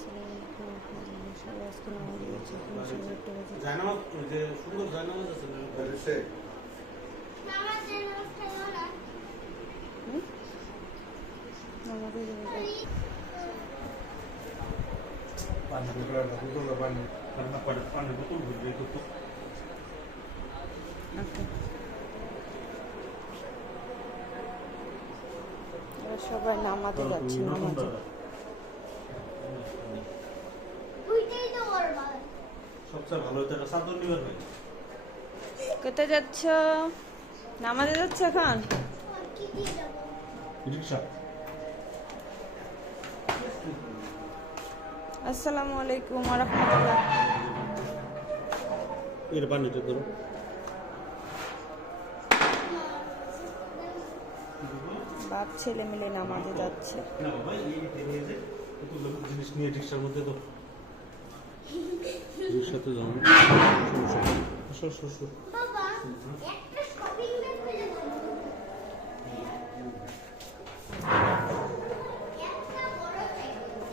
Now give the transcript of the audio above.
সবাই আজকে নামাজ দিয়েছে জানামাজ যে সুন্দর জানামাজ আছে সবাই নামাতে যাচ্ছে নামাজে। সবচেয়ে ভালো হতো একটা চাদর নিবার ভাই। কোথায় যাচ্ছ? নামাজে যাচ্ছ এখন? রিকশা। আসসালামু আলাইকুম ওয়া রাহমাতুল্লাহ। এর পানিটা ধরো। বাপ ছেলে মিলে নামাজে যাচ্ছে। না বাবা এই যে কতগুলো জিনিস নিয়ে রিকশার মধ্যে তো রিকশাতে যাও। সর বাবা একটা শপিং ব্যাগ খুঁজে দাও। একটা বড় সাইকেল